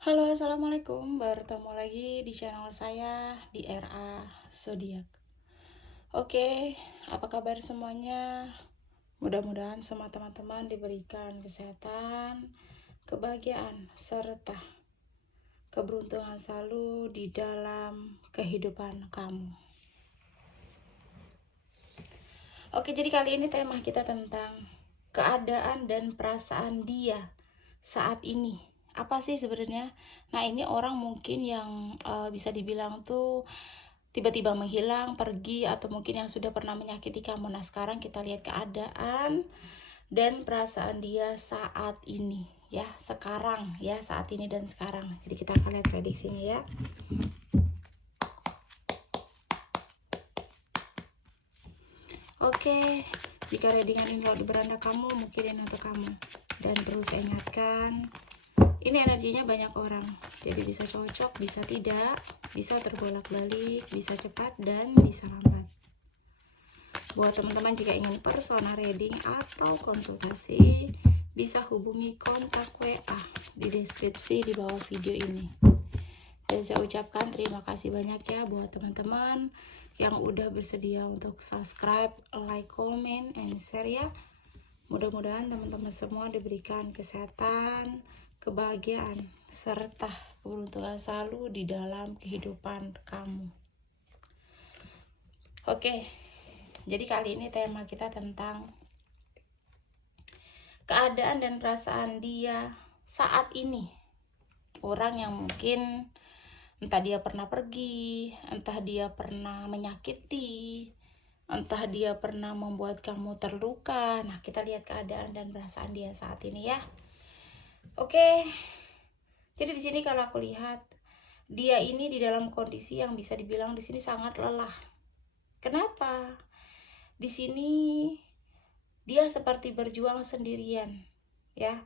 Halo, assalamualaikum. Bertemu lagi di channel saya di RA Zodiak. Oke, apa kabar semuanya? Mudah-mudahan semua teman-teman diberikan kesehatan, kebahagiaan, serta keberuntungan selalu di dalam kehidupan kamu. Oke, jadi kali ini tema kita tentang keadaan dan perasaan dia saat ini. Apa sih sebenarnya? Nah, ini orang mungkin yang bisa dibilang tuh tiba-tiba menghilang, pergi, atau mungkin yang sudah pernah menyakiti kamu. Nah, sekarang kita lihat keadaan dan perasaan dia saat ini, ya, sekarang, ya, saat ini dan sekarang. Jadi kita akan lihat prediksinya, ya. Oke, jika readingan ini di beranda kamu, mungkin ini untuk kamu. Dan perlu saya ingatkan, ini energinya banyak orang, jadi bisa cocok, bisa tidak, bisa terbolak-balik, bisa cepat, dan bisa lambat. Buat teman-teman jika ingin personal reading atau konsultasi, bisa hubungi kontak WA di deskripsi di bawah video ini. Dan saya ucapkan terima kasih banyak ya buat teman-teman yang udah bersedia untuk subscribe, like, comment, and share ya. Mudah-mudahan teman-teman semua diberikan kesehatan, kebahagiaan, serta keberuntungan selalu di dalam kehidupan kamu. Oke, jadi kali ini tema kita tentang keadaan dan perasaan dia saat ini. Orang yang mungkin entah dia pernah pergi, entah dia pernah menyakiti, entah dia pernah membuat kamu terluka. Nah, kita lihat keadaan dan perasaan dia saat ini ya. Oke. Jadi di sini kalau aku lihat dia ini di dalam kondisi yang bisa dibilang di sini sangat lelah. Kenapa? Di sini dia seperti berjuang sendirian, ya.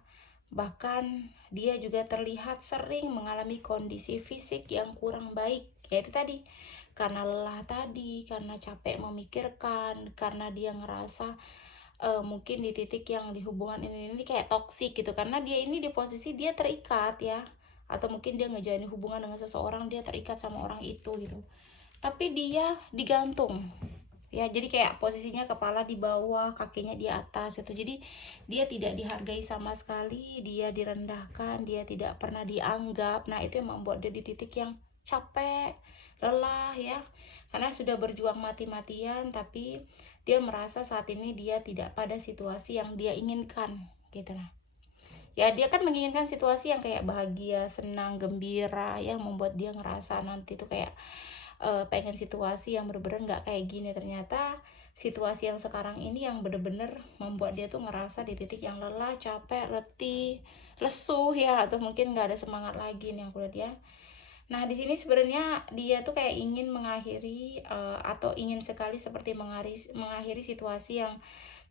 Bahkan dia juga terlihat sering mengalami kondisi fisik yang kurang baik, yaitu tadi karena lelah tadi, karena capek memikirkan, karena dia ngerasa mungkin di titik yang di hubungan ini kayak toksik gitu, karena dia ini di posisi dia terikat ya, atau mungkin dia ngejalin hubungan dengan seseorang, dia terikat sama orang itu gitu, tapi dia digantung ya, jadi kayak posisinya kepala di bawah, kakinya di atas itu. Jadi dia tidak dihargai sama sekali, dia direndahkan, dia tidak pernah dianggap. Nah, itu yang membuat dia di titik yang capek, lelah ya, karena sudah berjuang mati-matian, tapi dia merasa saat ini dia tidak pada situasi yang dia inginkan gitu. Nah, ya dia kan menginginkan situasi yang kayak bahagia, senang, gembira, yang membuat dia ngerasa nanti tuh kayak pengen situasi yang bener-bener nggak kayak gini. Ternyata situasi yang sekarang ini yang bener-bener membuat dia tuh ngerasa di titik yang lelah, capek, letih, lesuh ya, atau mungkin nggak ada semangat lagi nih yang kulihat ya. Nah, di sini sebenarnya dia tuh kayak ingin mengakhiri atau ingin sekali seperti mengakhiri situasi yang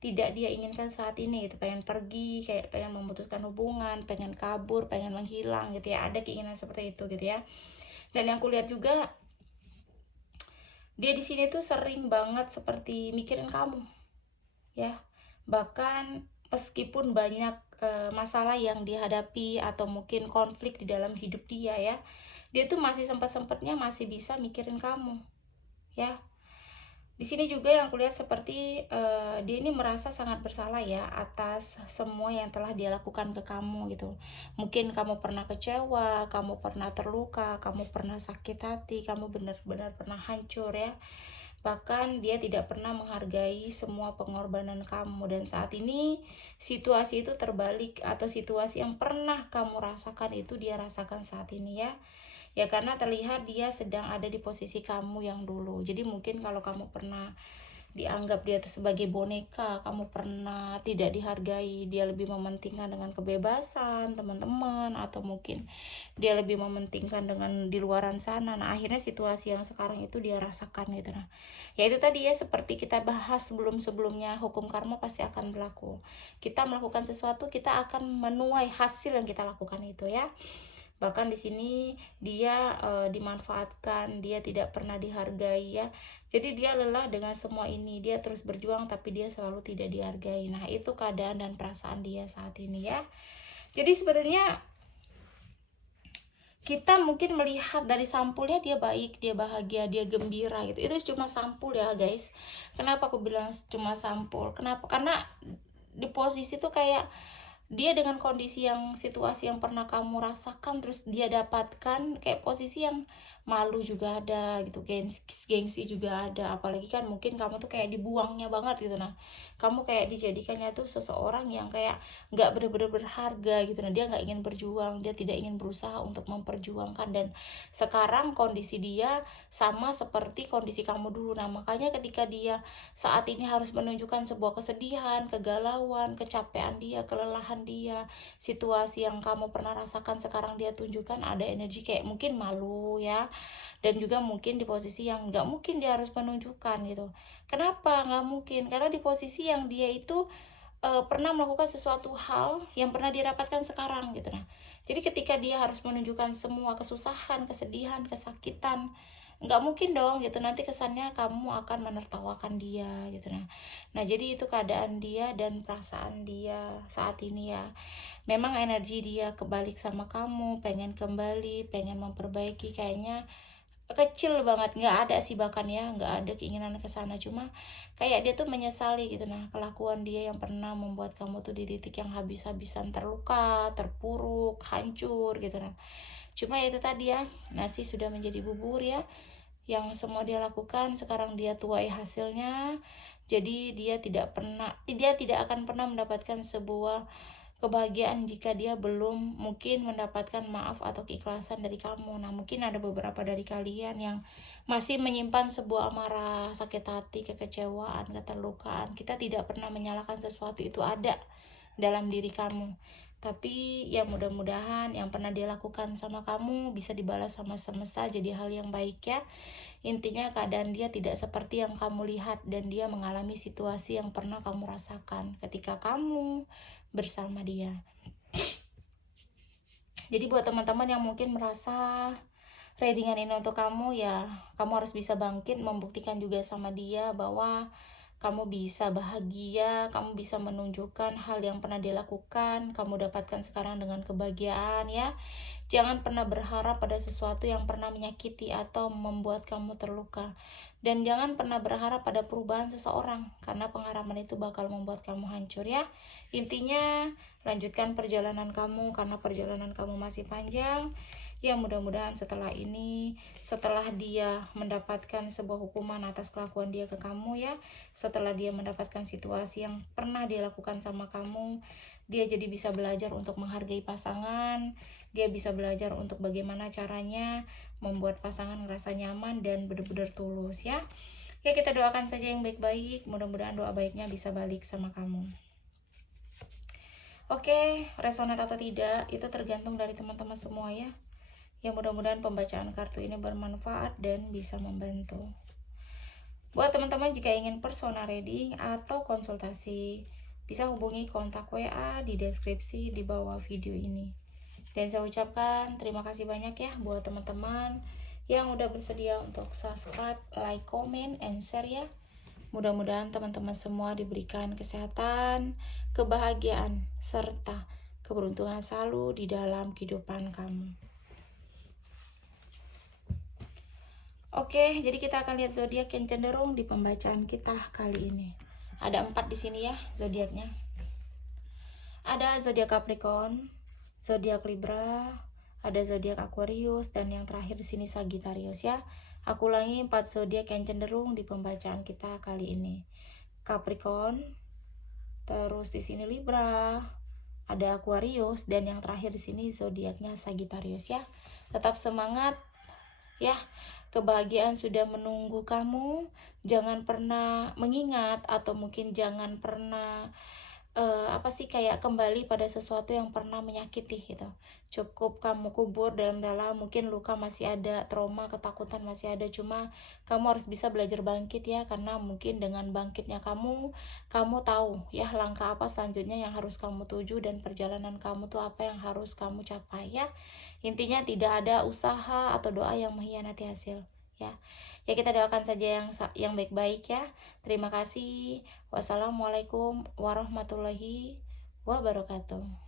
tidak dia inginkan saat ini gitu. Pengen pergi, kayak pengen memutuskan hubungan, pengen kabur, pengen menghilang gitu ya. Ada keinginan seperti itu gitu ya. Dan yang kulihat juga dia di sini tuh sering banget seperti mikirin kamu ya. Bahkan meskipun banyak masalah yang dihadapi atau mungkin konflik di dalam hidup dia ya, dia tuh masih sempat-sempatnya masih bisa mikirin kamu ya. Di sini juga yang kulihat seperti dia ini merasa sangat bersalah ya atas semua yang telah dia lakukan ke kamu gitu. Mungkin kamu pernah kecewa, kamu pernah terluka, kamu pernah sakit hati, kamu benar-benar pernah hancur ya. Bahkan dia tidak pernah menghargai semua pengorbanan kamu, dan saat ini situasi itu terbalik, atau situasi yang pernah kamu rasakan itu dia rasakan saat ini ya. Ya karena terlihat dia sedang ada di posisi kamu yang dulu. Jadi mungkin kalau kamu pernah dianggap dia itu sebagai boneka, kamu pernah tidak dihargai, dia lebih mementingkan dengan kebebasan teman-teman, atau mungkin dia lebih mementingkan dengan di luaran sana. Nah, akhirnya situasi yang sekarang itu dia rasakan gitu. Nah, ya itu tadi ya, seperti kita bahas sebelum-sebelumnya, hukum karma pasti akan berlaku. Kita melakukan sesuatu, kita akan menuai hasil yang kita lakukan itu ya. Bahkan di sini dia dimanfaatkan, dia tidak pernah dihargai ya. Jadi dia lelah dengan semua ini, dia terus berjuang tapi dia selalu tidak dihargai. Nah, itu keadaan dan perasaan dia saat ini ya. Jadi sebenarnya kita mungkin melihat dari sampulnya dia baik, dia bahagia, dia gembira gitu. Itu cuma sampul ya guys. Kenapa aku bilang cuma sampul? Kenapa? Karena di posisi tuh kayak dia dengan kondisi yang situasi yang pernah kamu rasakan terus dia dapatkan, kayak posisi yang malu juga ada gitu, gengsi juga ada, apalagi kan mungkin kamu tuh kayak dibuangnya banget gitu. Nah, kamu kayak dijadikannya tuh seseorang yang kayak nggak bener-bener berharga gitu. Nah, dia nggak ingin berjuang, dia tidak ingin berusaha untuk memperjuangkan, dan sekarang kondisi dia sama seperti kondisi kamu dulu. Nah, makanya ketika dia saat ini harus menunjukkan sebuah kesedihan, kegalauan, kecapean dia, kelelahan dia, situasi yang kamu pernah rasakan sekarang dia tunjukkan, ada energi kayak mungkin malu ya, dan juga mungkin di posisi yang nggak mungkin dia harus menunjukkan gitu. Kenapa nggak mungkin? Karena di posisi yang dia itu pernah melakukan sesuatu hal yang pernah dia dapatkan sekarang gitu. Nah, jadi ketika dia harus menunjukkan semua kesusahan, kesedihan, kesakitan, nggak mungkin dong gitu, nanti kesannya kamu akan menertawakan dia gitu. Nah, jadi itu keadaan dia dan perasaan dia saat ini ya. Memang energi dia kebalik sama kamu, pengen kembali, pengen memperbaiki, kayaknya kecil banget, nggak ada sih bahkan ya, nggak ada keinginan ke sana, cuma kayak dia tuh menyesali gitu. Nah, kelakuan dia yang pernah membuat kamu tuh di titik yang habis-habisan terluka, terpuruk, hancur gitu. Nah, cuma ya itu tadi ya, nasi sudah menjadi bubur ya, yang semua dia lakukan sekarang dia tuai hasilnya. Jadi dia tidak akan pernah mendapatkan sebuah kebahagiaan jika dia belum mungkin mendapatkan maaf atau keikhlasan dari kamu. Nah, mungkin ada beberapa dari kalian yang masih menyimpan sebuah amarah, sakit hati, kekecewaan, keterlukaan. Kita tidak pernah menyalahkan sesuatu, itu ada dalam diri kamu. Tapi ya mudah-mudahan yang pernah dia lakukan sama kamu bisa dibalas sama semesta jadi hal yang baik ya. Intinya keadaan dia tidak seperti yang kamu lihat, dan dia mengalami situasi yang pernah kamu rasakan ketika kamu bersama dia. Jadi buat teman-teman yang mungkin merasa readingan ini untuk kamu, ya kamu harus bisa bangkit, membuktikan juga sama dia bahwa kamu bisa bahagia, kamu bisa menunjukkan hal yang pernah dilakukan, kamu dapatkan sekarang dengan kebahagiaan ya. Jangan pernah berharap pada sesuatu yang pernah menyakiti atau membuat kamu terluka. Dan jangan pernah berharap pada perubahan seseorang, karena pengharapan itu bakal membuat kamu hancur ya. Intinya, lanjutkan perjalanan kamu, karena perjalanan kamu masih panjang. Ya mudah-mudahan setelah ini, setelah dia mendapatkan sebuah hukuman atas kelakuan dia ke kamu ya, setelah dia mendapatkan situasi yang pernah dia lakukan sama kamu, dia jadi bisa belajar untuk menghargai pasangan, dia bisa belajar untuk bagaimana caranya membuat pasangan ngerasa nyaman dan benar-benar tulus ya. Ya, kita doakan saja yang baik-baik, mudah-mudahan doa baiknya bisa balik sama kamu. Oke, resonate atau tidak itu tergantung dari teman-teman semua ya. Ya mudah-mudahan pembacaan kartu ini bermanfaat dan bisa membantu. Buat teman-teman jika ingin personal reading atau konsultasi, bisa hubungi kontak WA di deskripsi di bawah video ini. Dan saya ucapkan terima kasih banyak ya buat teman-teman yang udah bersedia untuk subscribe, like, comment, and share ya. Mudah-mudahan teman-teman semua diberikan kesehatan, kebahagiaan, serta keberuntungan selalu di dalam kehidupan kamu. Oke, jadi kita akan lihat zodiak yang cenderung di pembacaan kita kali ini. Ada 4 di sini ya zodiaknya. Ada zodiak Capricorn, zodiak Libra, ada zodiak Aquarius, dan yang terakhir di sini Sagittarius ya. Aku ulangi 4 zodiak yang cenderung di pembacaan kita kali ini. Capricorn, terus di sini Libra, ada Aquarius, dan yang terakhir di sini zodiaknya Sagittarius ya. Tetap semangat ya, kebahagiaan sudah menunggu kamu. Jangan pernah mengingat atau mungkin jangan pernah kayak kembali pada sesuatu yang pernah menyakiti gitu. Cukup kamu kubur dalam-dalam, mungkin luka masih ada, trauma, ketakutan masih ada, cuma kamu harus bisa belajar bangkit ya, karena mungkin dengan bangkitnya kamu tahu ya langkah apa selanjutnya yang harus kamu tuju, dan perjalanan kamu tuh apa yang harus kamu capai ya. Intinya tidak ada usaha atau doa yang mengkhianati hasil ya. Ya, kita doakan saja yang baik-baik ya. Terima kasih. Wassalamualaikum warahmatullahi wabarakatuh.